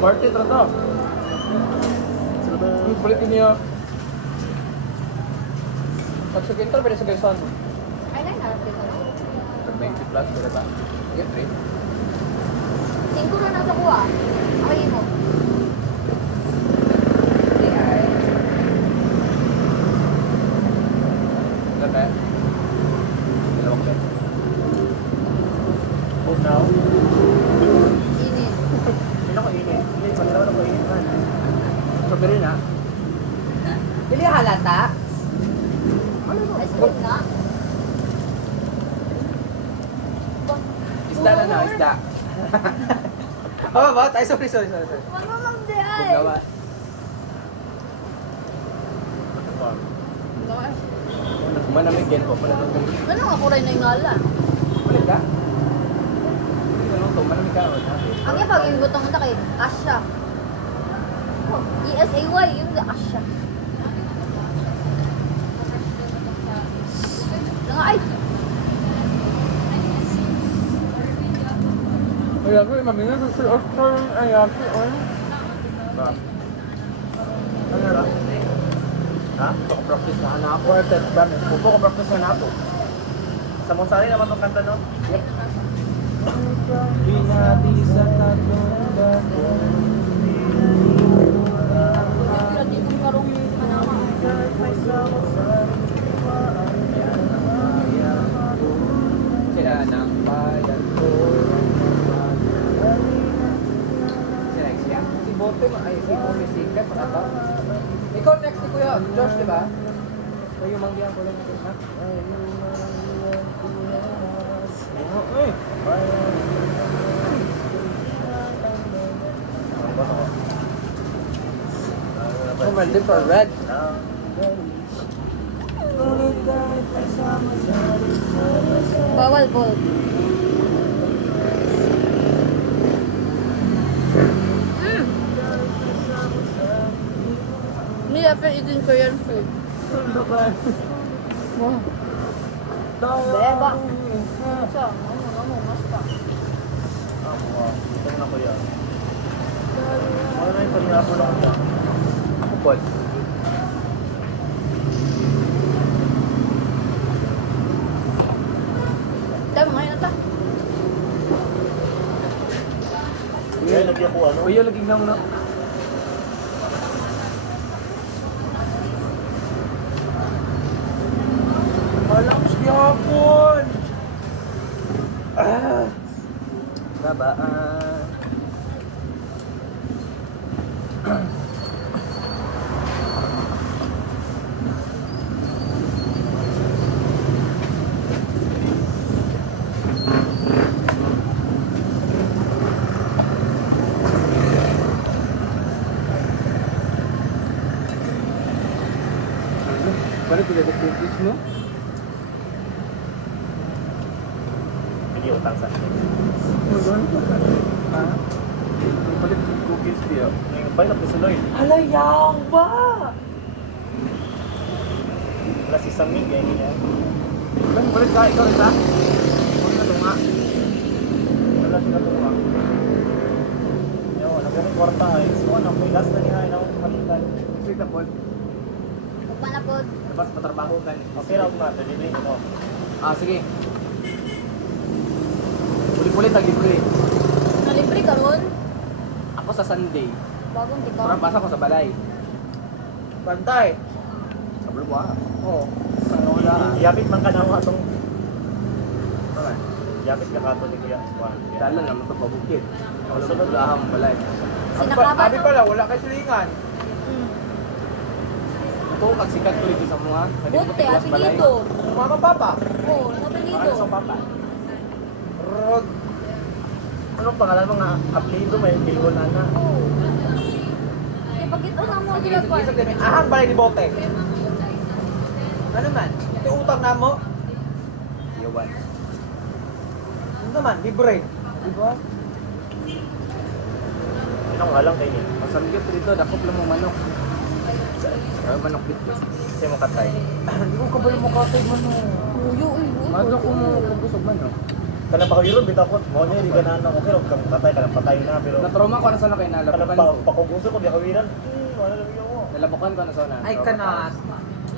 Party ito to. Balikin niya. Pag sa ginto, pwede sa gayson. Ay, na, natin sa 20 plus, pwede ba? Sige, free. 5 na nasa kuha. Okay mo. Ano ba? Dalawang ba? Food now. Init. Hindi ako init. Hindi, pagkakaroon ako init man. Sabi rin ha? Pili halata. Ice cream na. Isda na na, isda. Oh, ba? Ay, sorry. Ano lang di ay? Buglawa. Manamigin po, pala nung kumuli. Ano ako rin na ingala? Balik ka? Ano to, manamig ka naman natin. Ang yung pag yung butang kay Asya. ESAY, yung Asya. Nga ay. Kaya ko, mamina sa si Oscar, ay, si Oscar. Ba? Ano na? Ha? Practice na anak ako. Or test ba? Pupo ko practice na ako. Sa Monsari naman itong kanta, no? Yep. Binati sa tatlong dako. Hindi ko karong manama. Sila ng bayan ko. Sila siya. Si Bote, ay si Bote Sikat, makata. Ikaw next ni Kuya Josh, di ba? O yung manggihan ko lang ito, ha? Oh, eh. Oh, my lips are red. Bawal ball. Me after eating Korean food. Wow. Beba. Siya, ano, basta. Ito na ko yan. Ano na yung panirapo lang ito? Kupot. Tama ngayon ata. Kaya lagi ako ano? Kuya, laging lang na. Alam mo siya hapon. Babaan. Paano pinagod cookies mo? Hindi utang sa akin. Ha? Palit yung cookies niya. Ngayon, balik na si Lloyd. Halayang ba? Wala si Saming, kaya hindi niya. Ilan, palit ka? Ikaw rin ha? Huwag na tunga. Wala sila tunga. Yo, nagawin kwarta ay. So, ano, may last na niya ay nang palitan. Sweet na po. Ugma na po. Labas patrabaho ka. Okay lang nga, delivery mo. Ah, sige. Ulit-ulit ang libre. Nalibre ka ron? Ako sa Sunday. Bagong di Parang ba? basa ko sa balay. Bantay. Sa Bulwa. Oo. Ano wala? Yapit man ka na ako atong. Okay. Yapit ka kato ni Kuya Juan. Dalan naman ito pabukid. Wala sa bulahang balay. Sinakaba Abi to. pala, wala kay silingan. Hmm. Ito, kagsikat ko dito sa mga. Buti, apelido. Mama papa. Oo, apelido. Ano sa papa? Rod. Anong pangalan mo nga? Apelido may Bilbo na na. Oo. Eh, bakit una mo Sige, sila sige, pa? sige. Sabi, ahang balay ni Bote. Ano man? Ito utang na mo. Yawan. Ano naman? Libre. Diba? Anong alang kayo niya? Masamgyot ko dito, dakop lang mo manok. Manok dito. Kasi mo katay. Hindi ko kabalo mo katay mo no. Uyo, uy, uy. Mato ko mo kung gusto manok. Kanang pakawiron, bitaw ko. Mao niya, di ganahan ako. Pero kang patay, kanang patay na. Pero Na-trauma ko na sa kayo, kanang nalabukan ko. pakugusto ko, di kawiran. Wala lang yun ako. Nalabukan ko na sa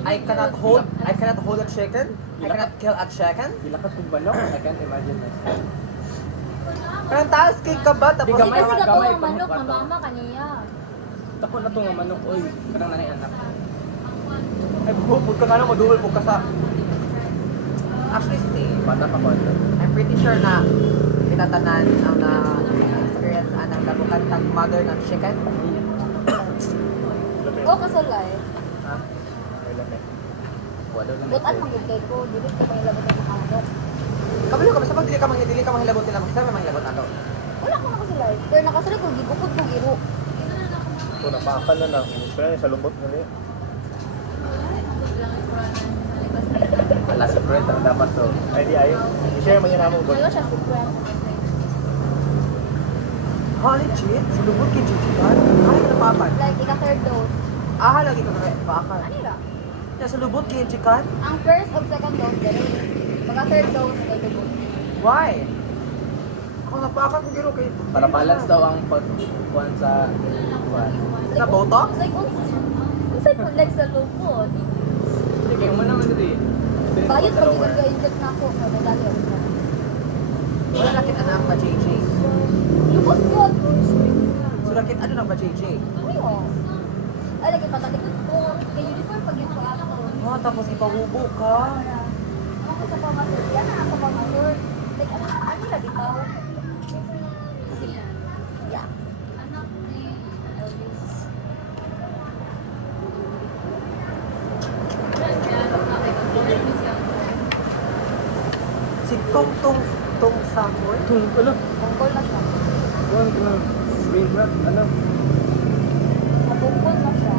I cannot hold a chicken. I cannot kill a chicken. Bilakat kong balok, I can't imagine myself. Parang taas kay ka ba? Tapos Di Kasi gamay, kasi gato gamay, ang manok, pamukha to. mamama kaniya. Tako na to nga manok, oy. Parang nanay anak. ay bubog ka nga na maduhol po ka sa... Actually, see, Bata pa ko. I'm pretty sure na pinatanan ang na-experience anang labukan ng mother ng chicken. Lamig. O kasulay. Ha? Ay, lamig. Wala na. Butan mo gud kay ko, dili ko may labot ng manok. Kabalo ka, basta pag dili ka manghilabot nila, makita may manghilabot na to. Wala ko nakasulay. Pero nakasulay ko gibukod ko giro. So, napakal na lang. Kaya sa lubot na rin. Wala, secret. Dapat to. Ay, di ayaw. I-share man yun namin. Wala siya secret. Ha, legit? Sa lubot kay Gigi kan? Ay, napapan. Like ika third dose. Ah, lagi ka na bakal. Ano ra? Sa lubot kay Gigi kan? Ang first of second dose dali. Pagka third dose kay tubod. Why? Ako napakan ko giro kay... Para balance daw ang pagkuhan sa... kuwan. Na botox? Like unsay po like sa lubot. Hindi, kaya mo naman ito eh. Bayot pag i-inject na ako sa dali ako. Wala lakit anak pa JJ. Lubot ko. So lakit ano nang pa JJ? Ano yun? Ay, lagi patalikod ko. Kay uniform pag yun ko ako. Oh, tapos ipahubo ka. Ako sa pamatur. Yan na ako pamatur. Like, ano lagi tao? Yeah. Si Tong Sahur. Tung, ano? Tungkol na siya. Kuhan, brain rot, ano? Mabungkol na siya.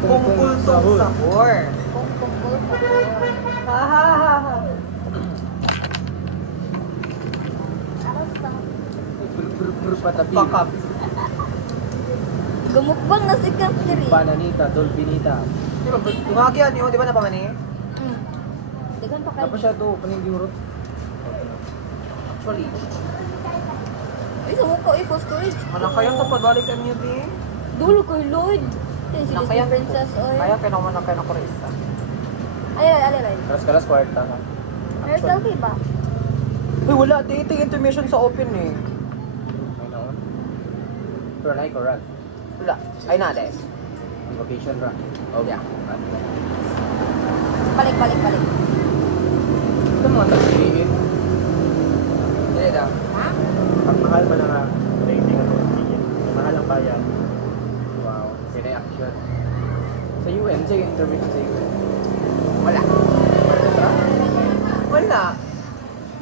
Pungkul Tong Sahur. Kung tungkol sa buhay. Ha ha ha ha. Aras lang. Patabi. Fuck up. Gumukbang na si Katiri. Bananita, dolphinita. Di ba, bungagyan yun, di ba napamani? Digan pa kayo. Tapos siya to, paningurot. Actually, Ay, sumuko eh, full storage. manakayang ka pagbalik ang niyo din. Dulo ko, Lord. Yan si Disney Nakayang Princess, oy. Kaya naman na kayo na kurisa. Ay, ay. Kalas-kalas, kwarta ka. May selfie ba? Uy, wala. Dating intermission sa open eh. Ay, naon. Pero na ikaw, Rad. Wala. Ay na, de. Ang vacation, Rad. Oh, Yeah. Balik. Ito mga tagpiliin. Dili daw. Ha? Ang mahal man ang rating ng ticket. Mahal ang bayan. Wow, Pinay action. Sa UN, sa intermission sa UN. Wala. Orchestra? Wala.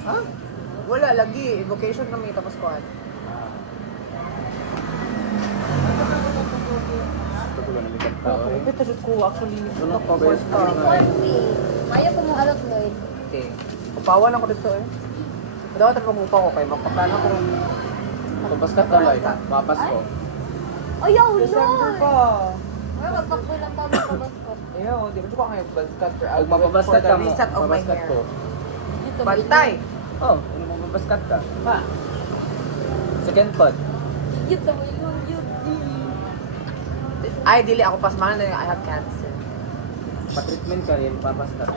Ha? Wala. Lagi. Evocation kami tapos kuhan. Ito ko lang nalikat tao eh. Kapit na shoot ko actually. Ano pa ba First yun? time. Selfie. Ayaw ko mong alok, Lloyd. Okay. Papawan ako dito eh. Dapat ako pumunta ko kay magpaplano ko. Pabaskat ka ba? Mapas ko. Ayaw, December Lloyd! pa. Wala, magpakboy lang tayo sa baskot. Ayaw, di ba ko kayo baskat for Pag mapabaskat ka mo, reset of my mabaskat hair. ko. Ito, Bantay! Oh, kung mapabaskat ka. Pa. Second pod. Yun, tamo yun. Ay, dili ako pasmahan na I have cancer. Pa-treatment ka rin, papaskat.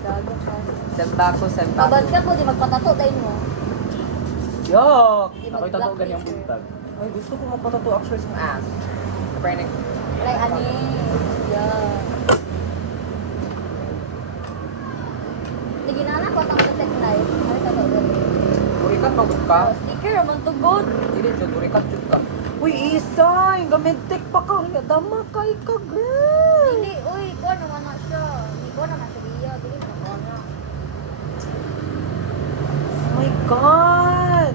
Gago ka. Sembako. Pabaskat mo, di magpatato tayo mo. Yok! Di Ako'y mag-black tato ganyang picture. buntag. Ay, gusto ko magpatato actually sa ass. Pero Like, ani. Yeah. Sige na ko ang tech knife. Ay, tato doon. Urikat magod ka? Oh, sticker, naman tugod. Dili, Jod. Urikat, Jod ka. Uy, Isay! Gamintik pa ka. Dama kay ka, girl! Dili, uy, ko naman na siya. Hindi ko naman sa iya. Dili na ko na. Oh my God!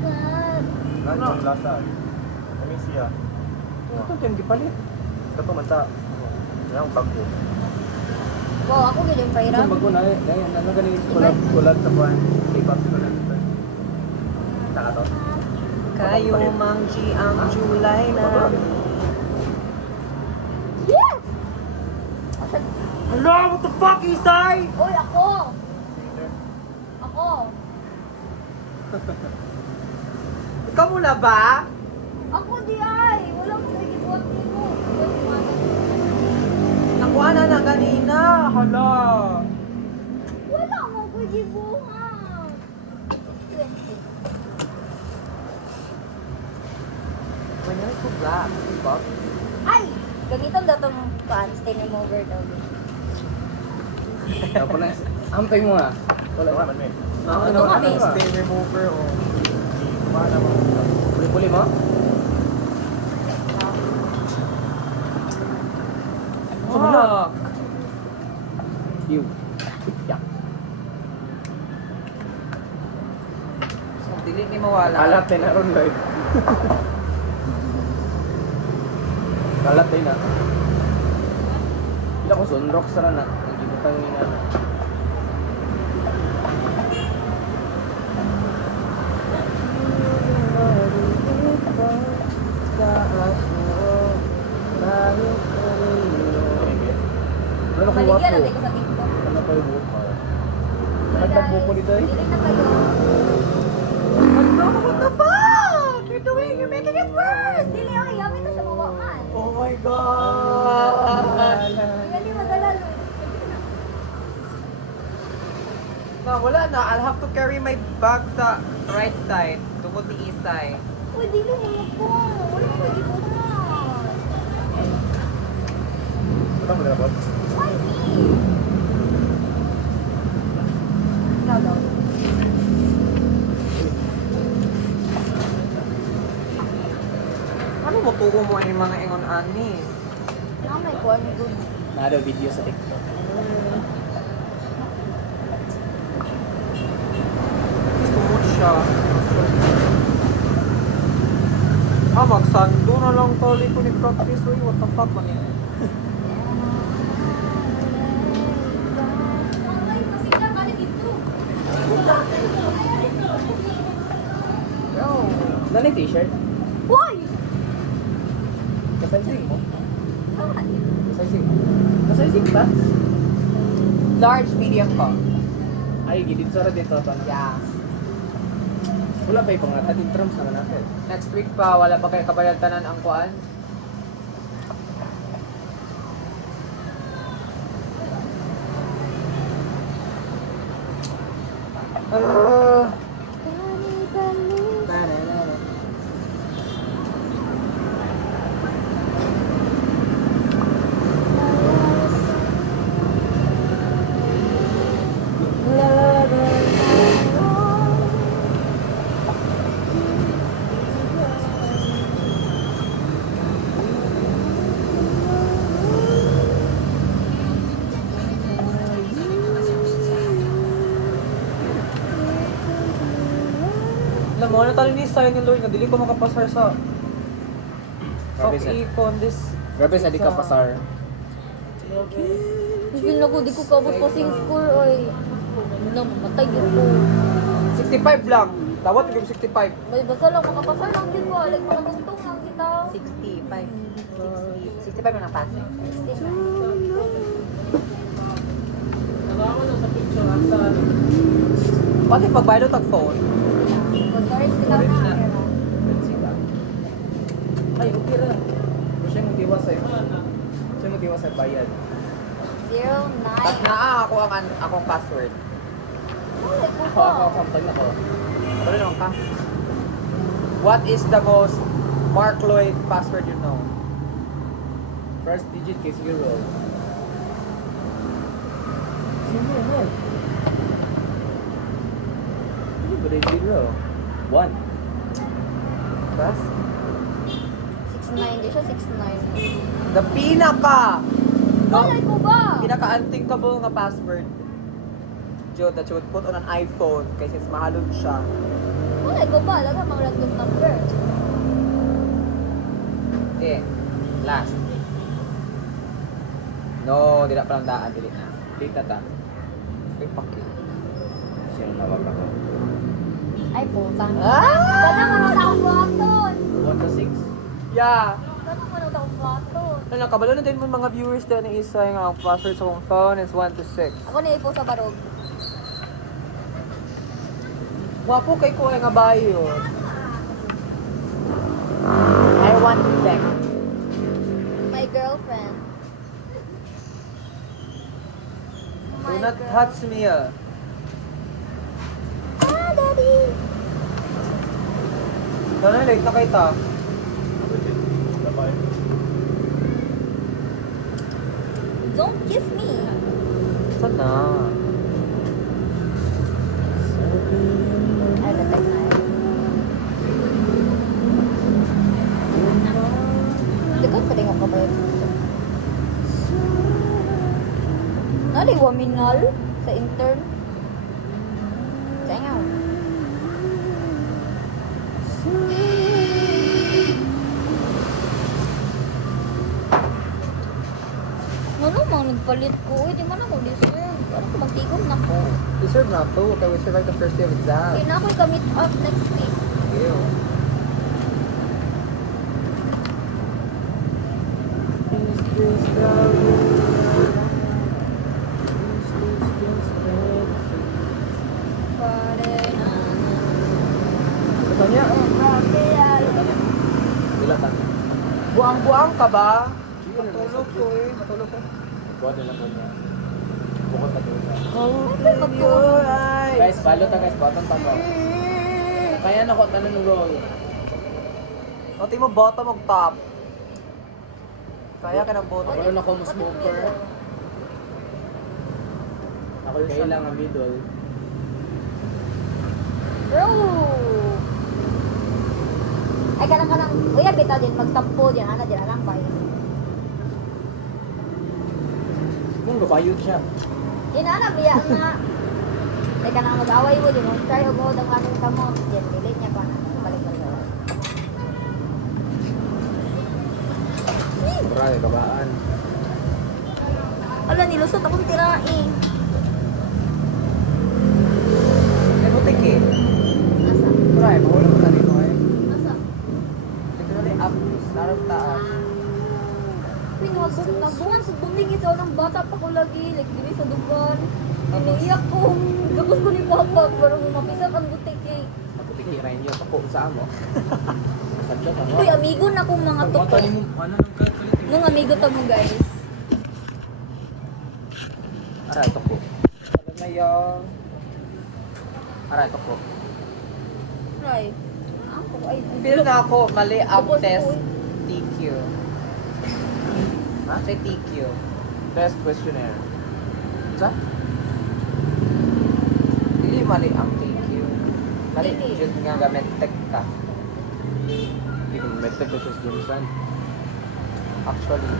God. Ano ang lasa? Kami siya. Ito, kaya gipalit. Ito manta. Yan ang bago. Wow, ako ganyan Isang pairam. bago na, ganyan, ano ganing kulat sa buwan. K-pop kulat. Taka to. Kayo mangji ang July na. Yeah! Hello, what the fuck, Isay? Uy, ako! Ako! Ikaw muna ba? Ako di ay. Wala mo nagibuhat nimo. Nakuha na kanina. Hala. Wala mo nagibuhat. 20. When you're so black, diba? Ay! Gamitan daw itong stain remover daw. Tapos na, ampay mo nga. Wala naman eh. Ito nga, base. Stain remover o. Mana mo. Puli-puli mo? Ah. You. Yeah. So, dili ni mawala. Kalat din na ron, Lloyd. Kalat din na. Hindi ko sunrock sa na. Nagigutang ni na. Ano kung Maligyan wapo? natin ko sa TikTok. Ano pa yung buhok mo? Nagtagbuko nito eh. Dili na kayo. Ano? What the fuck? You're doing, you're making it worse! Dili ay, yamin na siya mawakan. Oh my God! Yan di madala, Lloyd. Na, wala na. I'll have to carry my bag sa right side. Tungkol ni Isay. Uy, dili mo ko. Wala mo nagibuhat. Ano mo na, Bob? Why me? Ikaw daw. Ano mo tugo mo yung mga ingon ani? Nga may kuha ni good. Nada video sa TikTok. Gusto mo siya. Magsando na lang tali ko ni practice. Uy, what the fuck man yun? Ay, masigla ka na dito. Bro. Ano yung t-shirt? Why? Kasizing mo? Tama. Kasizing mo? Kasizing ba? Large, medium ko. Ay, gilid sa dito. Yeah. Wala pa yung pangatad yung trams na natin. Next week pa, wala pa kayo kabayad tanan ang kuan. Alam mo, natalo ni Sai ni Lord na dili ko makapasar sa Grabe sa- icon this. Grabe sa di ka pasar. Feel na ko, di ko kabot pa sing score, oy. Na, mamatay yun ko. 65 lang. Tawad ko 65. May basta lang, makapasar lang din ko. Like, makatungtong lang kita. 65. 65 na pass. What if magbayad tag phone? Storage sila na. Ay, okay ra. Siya mo diwa sa siya mo diwa sa bayad. 09. At ako ang akong password. Ay, ko Ako pa. kampay na ko. Ano naman ka? What is the most Mark Lloyd password you know? First digit kay 0. Sino yan? Hindi ba 0? 1. Bas? 69, di siya 69. The pinaka! Malay ko ba? Pinaka-unthinkable nga password. Joe, that you would put on an iPhone kasi mahalog siya. Malay ko ba? Daga mga random number. Okay. Last. No, dila pa lang daan, dili na. Date na ta. Ay, pakit. Siya ang tawag ako. Ay, putang. Ah! Tanang mo na akong buhaton. 1 to 6? Yeah. Tanang mo na akong buhaton. Ano, kabalo na din mo mga viewers din ng isa yung ang password sa kong phone is 1 to 6. Ako na ipo sa barog. Wapo kay ko ay nga bayo. I want them. My girlfriend. Do not touch me. Ah, daddy. Sana late na kita. Labay. Don't kiss me. Sana. Ay, latay na. Dekat pa din ako ba yun? Nali, waminal sa intern. Sayang. Ano mang nagpalit ko? Di man ako deserve. Ano ko magtigom na ko? Deserve na to. Okay, we survived the first day of exam. Hindi na ako i-commit up next week. Ew. Pare na. Ito niya. Bilatan. Buang-buang ka ba? Matulog ko eh. Matulog ko. Buwan nila po niya. Bukod na doon na. Open your eyes. Guys, follow ta guys. Bottom pa ko. Kaya na ko tanan roll. Pati mo bottom o top. Kaya ka ng bottom. Ako na ako mo smoker. Ako yung kailangan middle. Bro! Ay, kanang uya, bitaw din, magtampo din, ana din, anang bayo. Kung gabayod siya. Ana, biya nga. Ay, kanang mag-away mo din, try mo ang anong kamo. Yan, delete niya pa na. Balik mo na. Mura, kabaan. Ala, nilusot akong tirain. May butik eh. Asa? Try, mahulog ka dito eh. Asa? Dito na rin up, narap taas. Nagbungan sa bumigi sa unang bata pa ko lagi, like dili sa dugan. Iniiyak ko. Gabos ko ni Papa, pero mapisat ang butik eh. Magpipikirain niyo ako sa amo. Sadya ka mo. Uy, amigo na kong mga to ko. Ano nang kalit? Nung amigo to mo guys. Aray, ito po. Alam na yung... Aray, ito po. Try. Ako ay. Feel na ako, mali up Tapos test ko, TQ. Ha? Say TQ. Test questionnaire. Sa? Hindi mali ang TQ. Mali, Dili. yun nga gamit tech ka. Hindi ko medtech ko siya sa Johnson. Actually.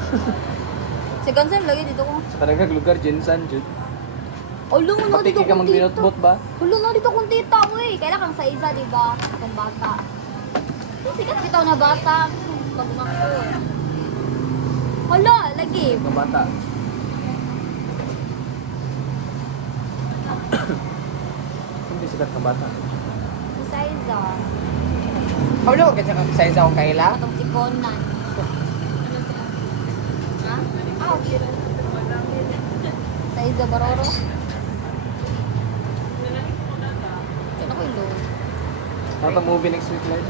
Si Gansan lagi dito ko. Sa talagang lugar, Jensen, Jud. Ulo mo na dito Patiki ka kong tita. mag-binotbot ba? Ulo na dito kong tita, uy. Kailan kang sa isa, di ba? Kung bata. Sikat bitaw na bata. Pag umako. Hala, lagi. Mga bata. Hindi sikat ng bata. Sa isa. How long ka siya size akong kaila? Atong si Conan. Ha? Ouch. Sa isa, Baroro. Yan ako yung low. Ano itong movie next week, Lord?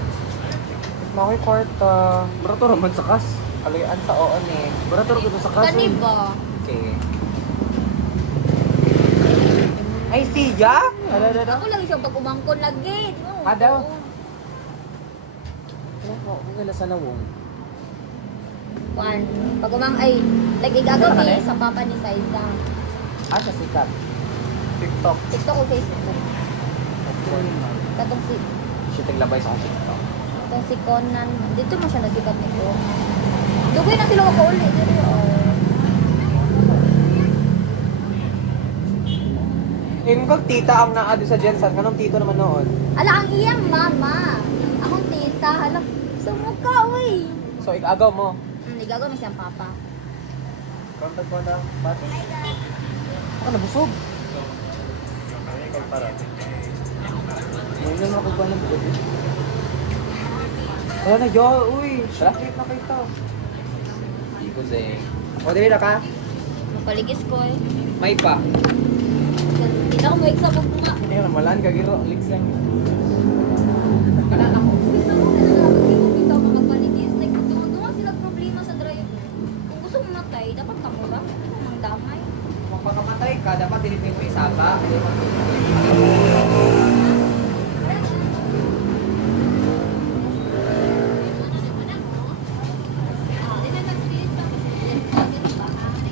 Makoy kwarta. Barato raman sa kas. Kaluyan sa oon eh. Barato raman sa kas. Kani ba? Okay. Ay, siya? Ako lagi siyang pag-umangkon lagi. Di ba? Adaw. Ano ko? Ang gala sa nawong. Kuan. Pag ay, lagi gagaw ni sa papa ni Saiza. Ah, siya sikat. TikTok. TikTok o Facebook. Katong si Shooting labay sa akong TikTok. katong si Conan. Dito mo siya nasikat nito. Dugoy na sila ko uli. Dito. Yung kag tita ang naado sa Jensen, kanong tito naman noon? Ala, ang iyang mama. Akong tita. Hala, sumukha, uy. So, ikagaw mo. Igagaw na siyang papa. Contact mo na, bati. Ako nabusog. Para. Ngayon naman ako ba ng bukod yun? Wala na, yo, uy. Tara. Shit, na kita. Hindi ko O, dili na ka? Mapaligis ko eh. May pa. Hindi na ako wait sa bug nga. Hindi na malan kagiro leaks lang. Kana ako. Gusto mo na lang, hindi mo bitaw mga paligis. Like, tungo sila problema sa driver. Kung gusto mo matay, dapat kamura. Hindi mo mang damay. Kung pagkamatay ka, dapat dilipin mo isaba. Hindi mo